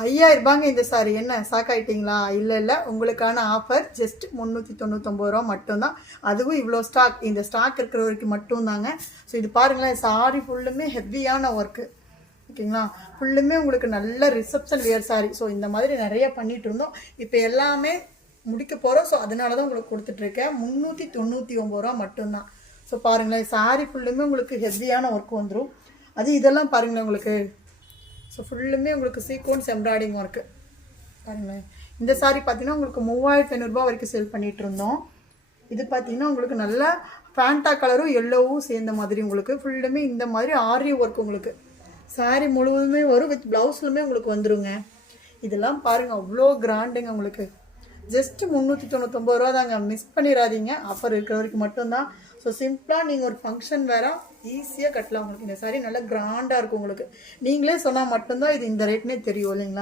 5000 இந்த சாரி. என்ன சாக்காயிட்டீங்களா? இல்லை உங்களுக்கான ஆஃபர் ஜஸ்ட் 399 ரூபா மட்டும்தான். அதுவும் இவ்வளோ ஸ்டாக், இந்த ஸ்டாக் இருக்கிற வரைக்கும் மட்டும்தாங்க. ஸோ இது பாருங்களேன், சாரி ஃபுல்லுமே ஹெவியான ஒர்க்கு, ஓகேங்களா? ஃபுல்லுமே உங்களுக்கு நல்ல ரிசப்ஷன் வியர் சாரி. ஸோ இந்த மாதிரி நிறைய பண்ணிட்டு இருந்தோம். இப்போ எல்லாமே முடிக்க போகிறோம். ஸோ அதனால தான் உங்களுக்கு கொடுத்துட்ருக்கேன். 399 ரூபா மட்டும்தான். ஸோ பாருங்களேன், சாரி ஃபுல்லுமே உங்களுக்கு ஹெவியான ஒர்க் வந்துடும். அது இதெல்லாம் பாருங்களேன் உங்களுக்கு. ஸோ ஃபுல்லுமே உங்களுக்கு சீக்வன்ஸ் எம்ப்ராய்டிங் ஒர்க்கு பாருங்களேன். இந்த சாரீ பார்த்தீங்கன்னா உங்களுக்கு 3500 வரைக்கும் சேல் பண்ணிகிட்டு இருந்தோம். இது பார்த்தீங்கன்னா உங்களுக்கு நல்ல ஃபேண்டா கலரும் எல்லோவும் சேர்ந்த மாதிரி உங்களுக்கு ஃபுல்லுமே இந்த மாதிரி ஆரி ஒர்க் உங்களுக்கு சாரீ முழுவதுமே வரும். வித் ப்ளவுஸ்லுமே உங்களுக்கு வந்துடுங்க. இதெல்லாம் பாருங்கள், அவ்வளோ கிராண்டுங்க உங்களுக்கு. ஜஸ்ட்டு 399 ரூபா தாங்க. மிஸ் பண்ணிடாதீங்க. ஆஃபர் இருக்கிற வரைக்கும் மட்டும்தான். ஸோ சிம்பிளாக நீங்கள் ஒரு ஃபங்க்ஷன் வேறு ஈஸியாக கட்டலாம். உங்களுக்கு இந்த சாரீ நல்லா கிராண்டாக இருக்கும் உங்களுக்கு. நீங்களே சொன்னால் மட்டும்தான் இது இந்த ரேட்னே தெரியும் இல்லைங்களா?